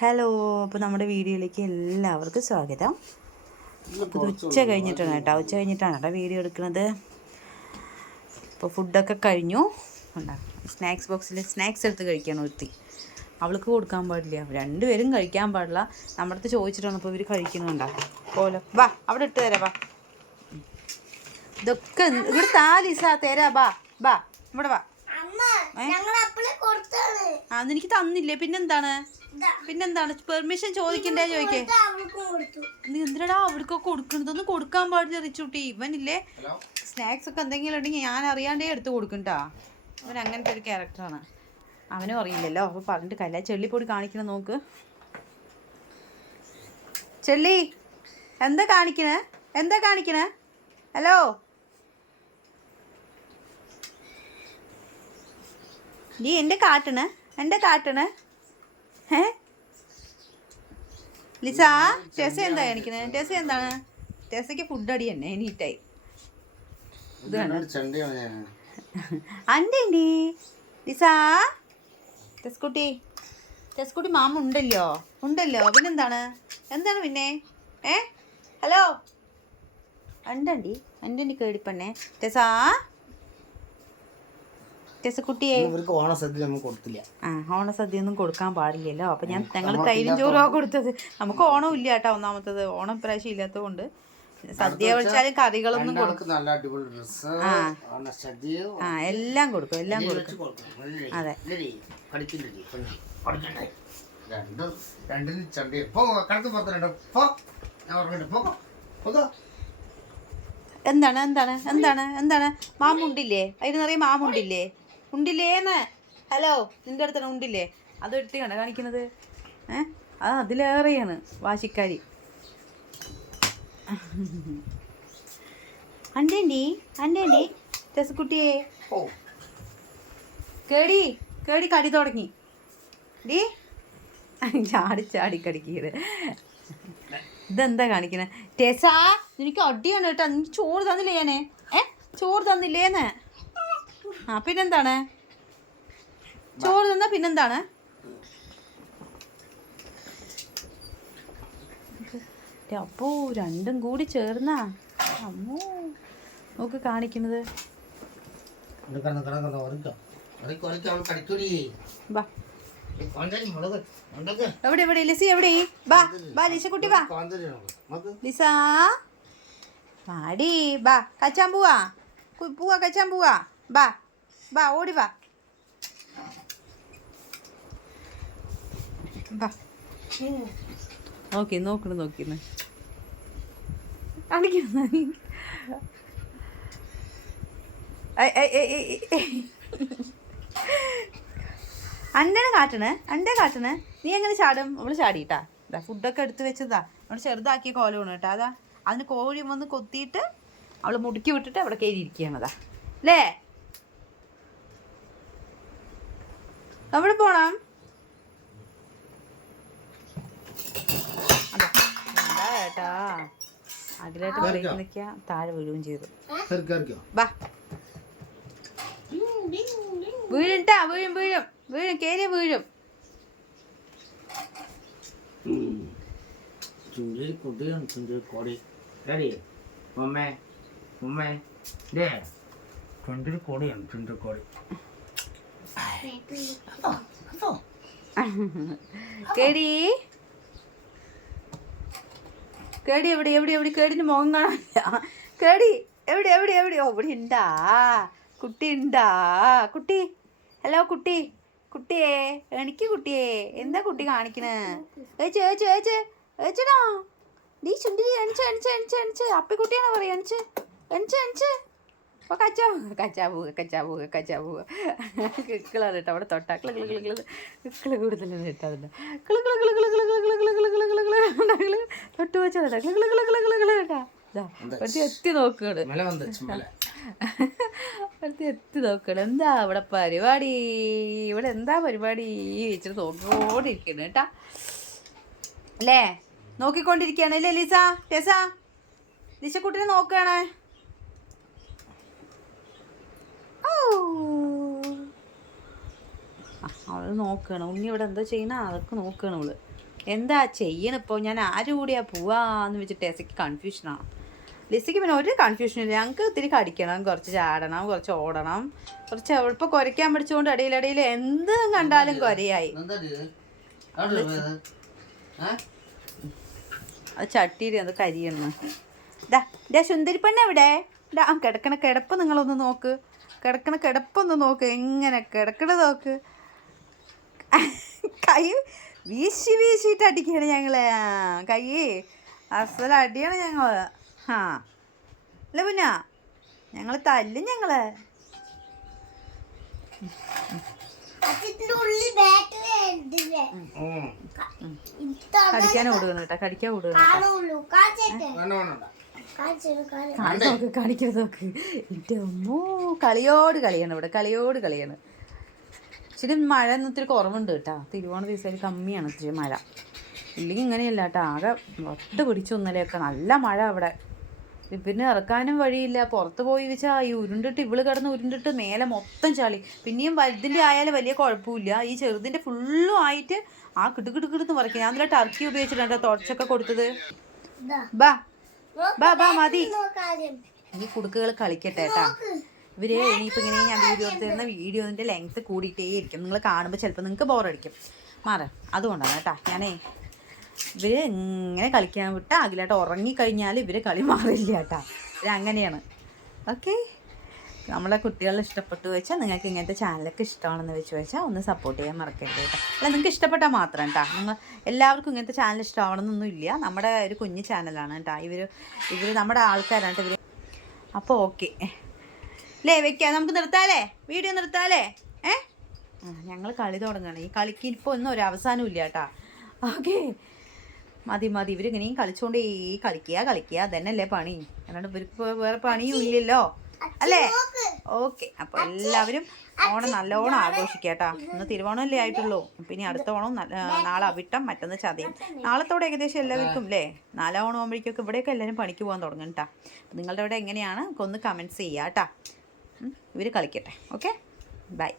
Hello, അപ്പോൾ നമ്മുടെ വീഡിയോയിലേക്ക് എല്ലാവർക്കും സ്വാഗതം. അപ്പോൾ ഇത് ഉച്ച കഴിഞ്ഞിട്ടാണ് കേട്ടോ വീഡിയോ എടുക്കുന്നത്. ഇപ്പോൾ ഫുഡൊക്കെ കഴിഞ്ഞു. സ്നാക്സ് ബോക്സിൽ സ്നാക്സ് എടുത്ത് കഴിക്കാൻ ഒരുത്തി. അവൾക്ക് കൊടുക്കാൻ പാടില്ല, രണ്ടുപേരും കഴിക്കാൻ പാടില്ല. നമ്മുടെ അടുത്ത് ചോദിച്ചിട്ടാണ് ഇപ്പോൾ ഇവർ കഴിക്കുന്നുണ്ടോ പോലെ. വാ, അവിടെ ഇട്ട് തരാം. വാ, ഇതൊക്കെ ഇവിടെ താലിസ തരാ. ബാ ബാ ഇവിടെ വാ. അതെനിക്ക് തന്നില്ലേ, പിന്നെന്താണ് പെർമിഷൻ ചോദിക്കണ്ടേ? ചോദിക്കേ നീ എന്തിനാ അവർക്കൊക്കെ കൊടുക്കണതൊന്നും കൊടുക്കാൻ പാടില്ല. റിച്ചുട്ടി ഇവനില്ലേ സ്നാക്സ് ഒക്കെ എന്തെങ്കിലും ഉണ്ടെങ്കിൽ ഞാൻ അറിയാണ്ടേ എടുത്ത് കൊടുക്കണ്ടാ. അവൻ അങ്ങനത്തെ ഒരു ക്യാരക്ടറാണ്. അവനും അറിയില്ലല്ലോ, അപ്പോൾ പറഞ്ഞിട്ട് കല്ല. ചെള്ളിപ്പൊടി കാണിക്കണം നോക്ക്. ചെള്ളി എന്താ കാണിക്കണേ? ഹലോ, നീ എൻ്റെ കാട്ടണ് ലിസ. ടെസ എന്താ കാണിക്കണേ? എന്താണ് ടെസയ്ക്ക് ഫുഡ് അടി തന്നെ നീറ്റായി. അൻ്റെ ലിസ. ടെസ്കുട്ടി മാമ ഉണ്ടല്ലോ. പിന്നെന്താണ് പിന്നെ ഹലോ എൻ്റെ കേടിപ്പണ്ണേ ടെസാ. ടെസക്കുട്ടിയെ ഓണസദ്യ ഒന്നും കൊടുക്കാൻ പാടില്ലല്ലോ. അപ്പം ഞങ്ങൾ തൈരും ചോറുമാണ് കൊടുത്തത്. നമുക്ക് ഓണം ഇല്ല കേട്ടോ. ഒന്നാമത്തത് ഓണം പ്രാവശ്യം ഇല്ലാത്തത് കൊണ്ട് സദ്യ വിളിച്ചാലും കറികളൊന്നും കൊടുക്കും. എല്ലാം കൊടുക്കും. അതെ, എന്താണ് മാമുണ്ടില്ലേ? അതിന് നിറയെ ഉണ്ടില്ലേന്ന്. ഹലോ, നിന്റെ അടുത്താണ് ഉണ്ടില്ലേ? അത് എടുത്ത് കാണിക്കുന്നത്. അതിലേറെയാണ് വാശിക്കാരി. അണ്ടേണ്ടി ടെസ്കുട്ടിയെ കേടി കടി തുടങ്ങി. ഡീ ചാടി കടിക്കത്. ഇതെന്താ കാണിക്കണേ? ടെസാ, നിനക്ക് അടിയാണ് കേട്ടോ. നിനക്ക് ചോറ് തന്നില്ലേ ഞാന്? ചോറ് തന്നില്ലേന്ന്. പിന്നെന്താണ്? ചോറ് തന്നാ പിന്നെന്താണ്? അപ്പോ രണ്ടും കൂടി ചേർന്നാ അമ്മോ നോക്ക് കാണിക്കണത്. എവിടെ ലിസി? എവിടെ? ബാ ലിസക്കുട്ടി വാ. ലിസ പാടി ബാ. കച്ചാൻ പോവാ. ബാ ഓടി വാ. നോക്കുന്നു കാണിക്കുന്ന. അൻ്റെ കാട്ടണ് നീ എങ്ങനെ ചാടും? അവള് ചാടിയിട്ടാ. ഫുഡൊക്കെ എടുത്ത് വെച്ചതാ. അവൾ ചെറുതാക്കിയ കോലമാണ് കേട്ടോ. അതാ അതിന് കോഴി വന്ന് കൊത്തിയിട്ട് അവള് മുടുക്കി വിട്ടിട്ട് അവിടെ കയറിയിരിക്കുകയാണതാ അല്ലേ? അവിടെ പോണം. എന്താ ഏട്ടാ അതിലായിട്ട് നിൽക്കുക. താഴെ വീഴുകയും ചെയ്തു. ബാ വീഴും. കേറിയ വീഴും. കേടി എവിടെ? കേടിന്റെ മുഖം കാണാനില്ല. കേടി എവിടെ? ഇവിടെ ഉണ്ടാ കുട്ടി. ഹലോ കുട്ടിയെ എന്താ കുട്ടി കാണിക്കണേ? ഏച്ചടാ നീ ചുണ്ടിരി എണിച്ച് അപ്പിക്കുട്ടിയാണ് പറയാ. എണിച്ച് അപ്പോൾ കച്ചാ പോവുക. കിക്കിളാണ് കേട്ടോ. അവിടെ തൊട്ടാ കിക്കിള് കൂടുതലാണ് കേട്ടോ. അതിൻ്റെ തൊട്ട് വെച്ചാ കേട്ടോ. എത്തി നോക്കുകയാണ്. എന്താ ഇവിടെ പരിപാടി? വെച്ചിട്ട് നോക്കിക്കൊണ്ടിരിക്കണം കേട്ടാ അല്ലേ? നോക്കിക്കൊണ്ടിരിക്കുകയാണ് അല്ലേ ലിസക്കുട്ടിനെ നോക്കുകയാണ്. അവൾ നോക്കണം. ഉണ്ണി ഇവിടെ എന്താ ചെയ്യണ അതൊക്കെ നോക്കണം അവള്. എന്താ ചെയ്യണിപ്പോൾ, ഞാൻ ആരും കൂടിയാ പോവാന്ന് വെച്ചിട്ട് ലിസിക്ക് കൺഫ്യൂഷനാണ്. ലിസിക്ക് പിന്നെ ഒരു കൺഫ്യൂഷനില്ല. ഞങ്ങൾക്ക് ഇത്തിരി കടിക്കണം, കുറച്ച് ചാടണം, കുറച്ച് ഓടണം, കുറച്ച് ഇപ്പോൾ കുരയ്ക്കാൻ പഠിച്ചുകൊണ്ട് ഇടയിലിടയിൽ എന്തും കണ്ടാലും കുരയായി. അത് ചട്ടിയിൽ അത് കരിയണം. ഡാ സുന്ദരി പെണ്ണ് എവിടെ? ഡാ കിടക്കണ കിടപ്പ് നിങ്ങളൊന്ന് നോക്ക്, കിടക്കണ കിടപ്പൊന്ന് നോക്ക്, എങ്ങനെ കിടക്കണത് നോക്ക്. കൈ വീശിയിട്ട് അടിക്കുകയാണ് ഞങ്ങള്. കൈ അസലടിയാണ് ഞങ്ങള്. ആ അല്ല പിന്നെ ഞങ്ങള് തല്ലും ഞങ്ങള്. കടിക്കാൻ ഓടുകയാണ് കേട്ടോ, കടിക്കാൻ ഓടുകയാണ്. കാണിക്കരുത് നോക്ക്. എൻ്റെ അമ്മോ, കളിയോട് കളിയാണ് ഇവിടെ, കളിയോട് കളിയാണ്. ഇച്ചിരി മഴ ഇത്തിരി കുറവുണ്ട് കേട്ടോ. തിരുവോണ ദിവസം കമ്മിയാണ് ഇച്ചിരി മഴ. ഇല്ലെങ്കിൽ ഇങ്ങനെയല്ല കേട്ടോ, ആകെ ഒട്ട് പിടിച്ചു. ഇന്നലെയൊക്കെ നല്ല മഴ അവിടെ. പിന്നെ ഇറക്കാനും വഴിയില്ല. പുറത്ത് പോയി വെച്ചാൽ ഈ ഉരുണ്ടിട്ട് ഇവള് കിടന്ന് ഉരുണ്ടിട്ട് മേലെ മൊത്തം ചളി. പിന്നെയും വലുതിൻ്റെ ആയാലും വലിയ കുഴപ്പമില്ല. ഈ ചെറുതിൻ്റെ ഫുള്ളും ആയിട്ട് ആ കിടുകിടുക്കിടുന്ന് മറിക്കും. ഞാൻ നല്ല ടർക്കി ഉപയോഗിച്ചിട്ടുണ്ട് തുടച്ചൊക്കെ കൊടുത്തത്. ബാ ബാ ബാ മതി. ഈ കുടുക്കുകൾ കളിക്കട്ടെ കേട്ടാ. ഇവര് ഇനിയിപ്പോൾ ഇങ്ങനെ ഞാൻ വീഡിയോ എടുത്തിരുന്ന വീഡിയോൻ്റെ ലെങ്ത്ത് കൂടിയിട്ടേ ഇരിക്കും. നിങ്ങൾ കാണുമ്പോൾ ചിലപ്പോൾ നിങ്ങൾക്ക് ബോറടിക്കും. അതുകൊണ്ടാണ് കേട്ടാ ഞാനേ ഇവര് ഇങ്ങനെ കളിക്കാൻ വിട്ടാൽ അഖിലായിട്ട് ഉറങ്ങിക്കഴിഞ്ഞാൽ ഇവര് കളി മാറില്ല കേട്ടാ. ഇവരങ്ങനെയാണ്. ഓക്കെ, നമ്മളെ കുട്ടികളെ ഇഷ്ടപ്പെട്ടു വെച്ചാൽ നിങ്ങൾക്ക് ഇങ്ങനത്തെ ചാനലൊക്കെ ഇഷ്ടമാണെന്ന് വെച്ചാൽ ഒന്ന് സപ്പോർട്ട് ചെയ്യാൻ മറക്കരുത് കേട്ടോ. അല്ല, നിങ്ങൾക്ക് ഇഷ്ടപ്പെട്ടാൽ മാത്രം കേട്ടോ. നിങ്ങൾ എല്ലാവർക്കും ഇങ്ങനത്തെ ചാനൽ ഇഷ്ടമാവണമെന്നൊന്നും ഇല്ല. നമ്മുടെ ഒരു കുഞ്ഞു ചാനലാണ് കേട്ടോ. ഇവർ നമ്മുടെ ആൾക്കാരാണ് കേട്ടോ ഇവർ. അപ്പോൾ ഓക്കെ അല്ലേ, വെക്കാം, നമുക്ക് നിർത്താലേ, വീഡിയോ നിർത്താലേ. ഞങ്ങൾ കളി തുടങ്ങണം. ഈ കളിക്ക് ഇപ്പോൾ ഒന്നും ഒരു അവസാനവും ഇല്ല കേട്ടോ. ഓക്കെ, മതി. ഇവരിങ്ങനെയും കളിച്ചോണ്ടേ കളിക്കുക അതന്നെയല്ലേ പണി. അല്ലാണ്ട് ഇവർക്ക് വേറെ പണിയും ഇല്ലല്ലോ അല്ലേ. ഓക്കെ, അപ്പോൾ എല്ലാവരും ഓണം നല്ലോണം ആഘോഷിക്കുക കേട്ടോ. ഇന്ന് തിരുവോണമല്ലേ ആയിട്ടുള്ളൂ. പിന്നെ അടുത്ത ഓണം നാളെ അവിട്ടം, മറ്റന്ന് ചതയും. നാളത്തോടെ ഏകദേശം എല്ലാവർക്കും അല്ലേ 4 ഓണം ആകുമ്പോഴേക്കൊക്കെ ഇവിടെയൊക്കെ എല്ലാവരും പണിക്ക് പോകാൻ തുടങ്ങും കേട്ടോ. നിങ്ങളുടെ ഇവിടെ എങ്ങനെയാണ് ഒന്ന് കമൻറ്റ്സ് ചെയ്യുക കേട്ടോ. ഇവർ കളിക്കട്ടെ. Okay, by.